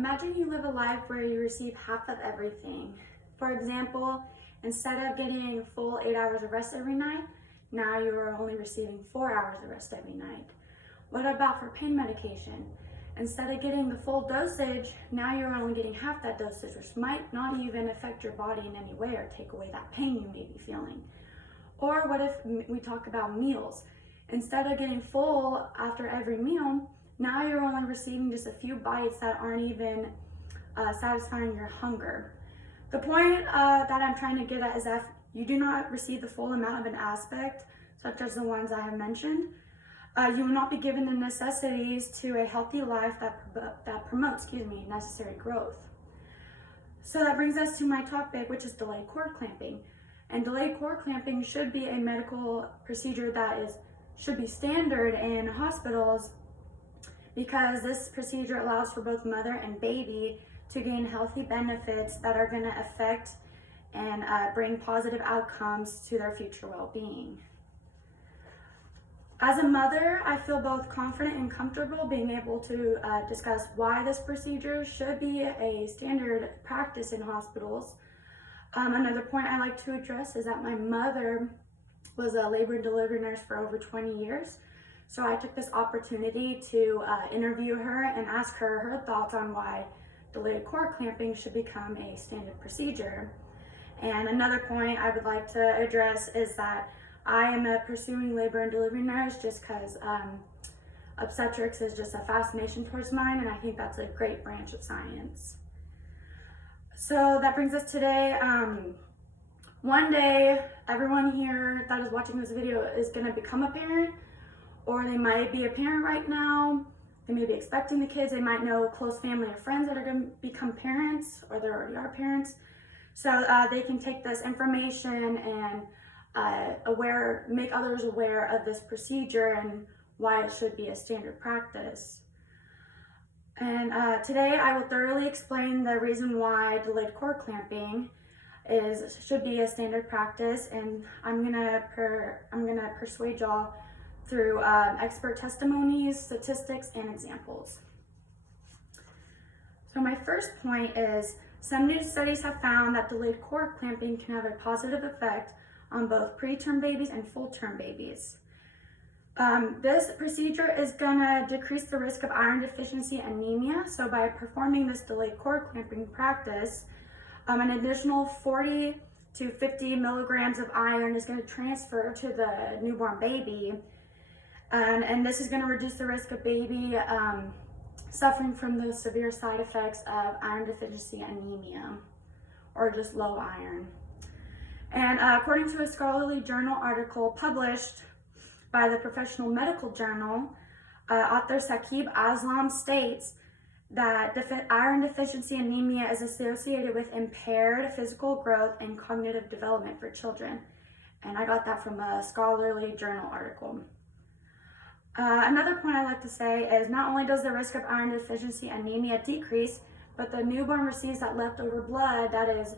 Imagine you live a life where you receive half of everything. For example, instead of getting full 8 hours of rest every night, now you are only receiving 4 hours of rest every night. What about for pain medication? Instead of getting the full dosage, now you're only getting half that dosage, which might not even affect your body in any way or take away that pain you may be feeling. Or what if we talk about meals? Instead of getting full after every meal, now you're only receiving just a few bites that aren't even satisfying your hunger. The point that I'm trying to get at is that if you do not receive the full amount of an aspect, such as the ones I have mentioned, you will not be given the necessities to a healthy life that promotes necessary growth. So that brings us to my topic, which is delayed cord clamping. And delayed cord clamping should be a medical procedure that should be standard in hospitals, because this procedure allows for both mother and baby to gain healthy benefits that are going to affect and bring positive outcomes to their future well-being. As a mother, I feel both confident and comfortable being able to discuss why this procedure should be a standard practice in hospitals. Another point I like to address is that my mother was a labor and delivery nurse for over 20 years. So I took this opportunity to interview her and ask her thoughts on why delayed cord clamping should become a standard procedure. And another point I would like to address is that I am a pursuing labor and delivery nurse just because obstetrics is just a fascination towards mine, and I think that's a great branch of science. So that brings us today. One day, everyone here that is watching this video is going to become a parent, or they might be a parent right now. They may be expecting the kids. They might know close family or friends that are going to become parents, or they already are parents. So they can take this information and make others aware of this procedure and why it should be a standard practice. And today I will thoroughly explain the reason why delayed cord clamping should be a standard practice, and I'm gonna persuade y'all through expert testimonies, statistics, and examples. So my first point is, some new studies have found that delayed cord clamping can have a positive effect on both preterm babies and full-term babies. This procedure is gonna decrease the risk of iron deficiency anemia. So by performing this delayed cord clamping practice, an additional 40 to 50 milligrams of iron is gonna transfer to the newborn baby. And this is gonna reduce the risk of baby suffering from the severe side effects of iron deficiency anemia, or just low iron. And according to a scholarly journal article published by the Professional Medical Journal, author Saqib Aslam states that iron deficiency anemia is associated with impaired physical growth and cognitive development for children. And I got that from a scholarly journal article. Another point I'd like to say is, not only does the risk of iron deficiency anemia decrease, but the newborn receives that leftover blood that is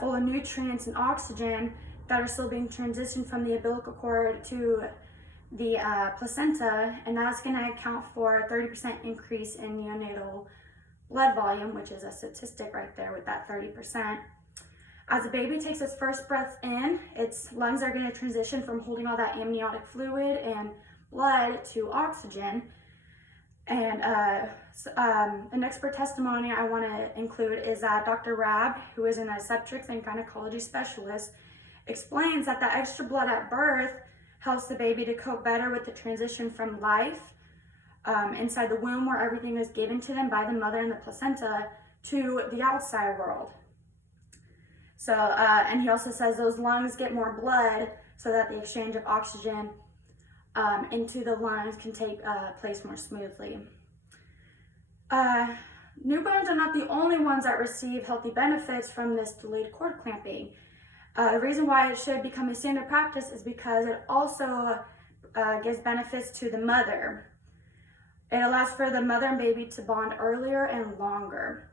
full of nutrients and oxygen that are still being transitioned from the umbilical cord to the placenta, and that's going to account for a 30% increase in neonatal blood volume, which is a statistic right there with that 30%. As the baby takes its first breath in, its lungs are going to transition from holding all that amniotic fluid and blood to oxygen. And an expert testimony I want to include is that Dr. Rab, who is an obstetrics and gynecology specialist, explains that the extra blood at birth helps the baby to cope better with the transition from life inside the womb, where everything is given to them by the mother and the placenta, to the outside world. So, and he also says those lungs get more blood so that the exchange of oxygen into the lungs can take place more smoothly. Newborns are not the only ones that receive healthy benefits from this delayed cord clamping. The reason why it should become a standard practice is because it also gives benefits to the mother. It allows for the mother and baby to bond earlier and longer.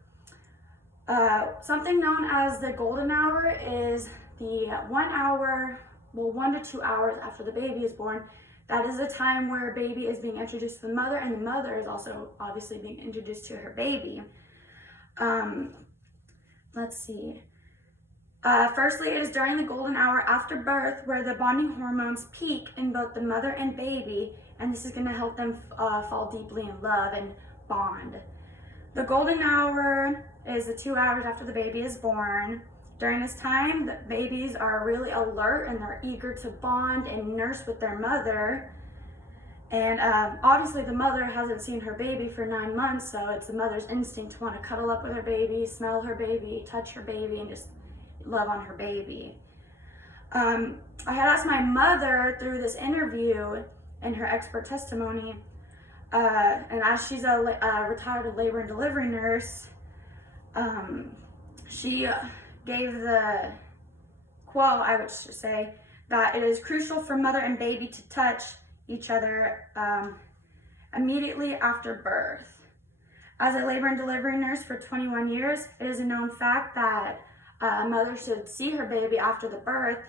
Something known as the golden hour is the 1 to 2 hours after the baby is born. That is the time where a baby is being introduced to the mother, and the mother is also obviously being introduced to her baby. Let's see. Firstly, it is during the golden hour after birth where the bonding hormones peak in both the mother and baby, and this is going to help them fall deeply in love and bond. The golden hour is the 2 hours after the baby is born. During this time, the babies are really alert and they're eager to bond and nurse with their mother. And obviously the mother hasn't seen her baby for 9 months, so it's the mother's instinct to want to cuddle up with her baby, smell her baby, touch her baby, and just love on her baby. I had asked my mother through this interview in her expert testimony, and as she's a retired labor and delivery nurse, she gave the quote, I would say, that it is crucial for mother and baby to touch each other immediately after birth. As a labor and delivery nurse for 21 years, it is a known fact that a mother should see her baby after the birth,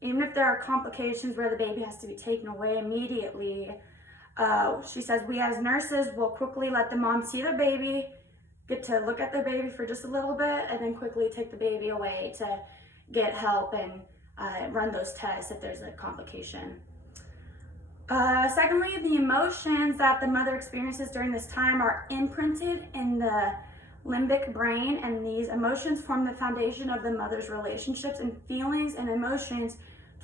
even if there are complications where the baby has to be taken away immediately. She says we as nurses will quickly let the mom see their baby, get to look at their baby for just a little bit, and then quickly take the baby away to get help and run those tests if there's a complication. Secondly, the emotions that the mother experiences during this time are imprinted in the limbic brain, and these emotions form the foundation of the mother's relationships and feelings and emotions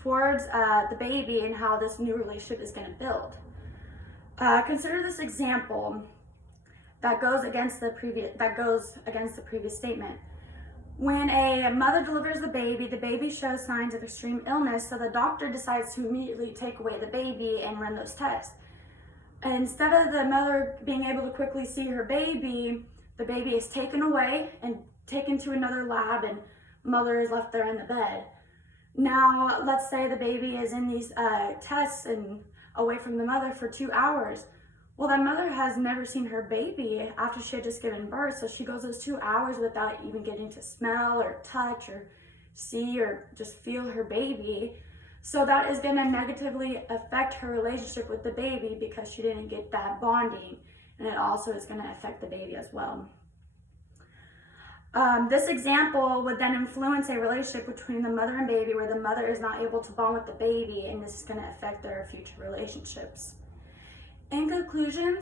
towards the baby and how this new relationship is going to build. Consider this example that goes against the previous statement. When a mother delivers the baby shows signs of extreme illness, so the doctor decides to immediately take away the baby and run those tests. And instead of the mother being able to quickly see her baby, the baby is taken away and taken to another lab, and mother is left there in the bed. Now, let's say the baby is in these tests and away from the mother for 2 hours. Well, that mother has never seen her baby after she had just given birth, so she goes those 2 hours without even getting to smell or touch or see or just feel her baby. So that is going to negatively affect her relationship with the baby because she didn't get that bonding, and it also is going to affect the baby as well. This example would then influence a relationship between the mother and baby where the mother is not able to bond with the baby, and this is going to affect their future relationships. In conclusion,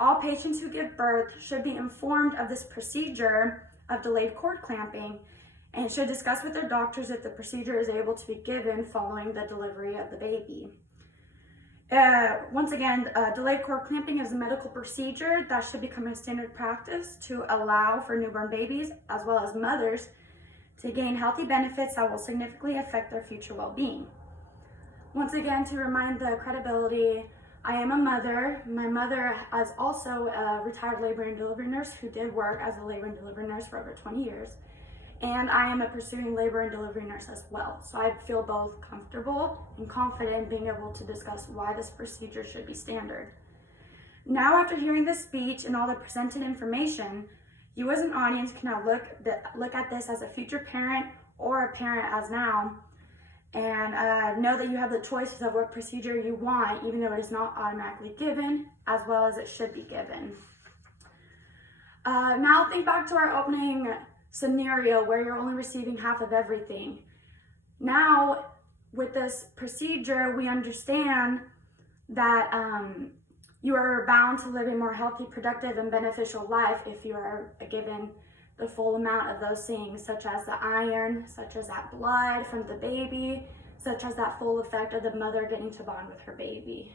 all patients who give birth should be informed of this procedure of delayed cord clamping and should discuss with their doctors if the procedure is able to be given following the delivery of the baby. Once again, delayed cord clamping is a medical procedure that should become a standard practice to allow for newborn babies as well as mothers to gain healthy benefits that will significantly affect their future well-being. Once again, to remind the credibility, I am a mother. My mother is also a retired labor and delivery nurse who did work as a labor and delivery nurse for over 20 years. And I am a pursuing labor and delivery nurse as well. So I feel both comfortable and confident in being able to discuss why this procedure should be standard. Now, after hearing this speech and all the presented information, you as an audience can now look at this as a future parent or a parent as now, and know that you have the choices of what procedure you want, even though it is not automatically given, as well as it should be given. Now think back to our opening scenario where you're only receiving half of everything. Now, with this procedure, we understand that you are bound to live a more healthy, productive, and beneficial life if you are given the full amount of those things, such as the iron, such as that blood from the baby, such as that full effect of the mother getting to bond with her baby.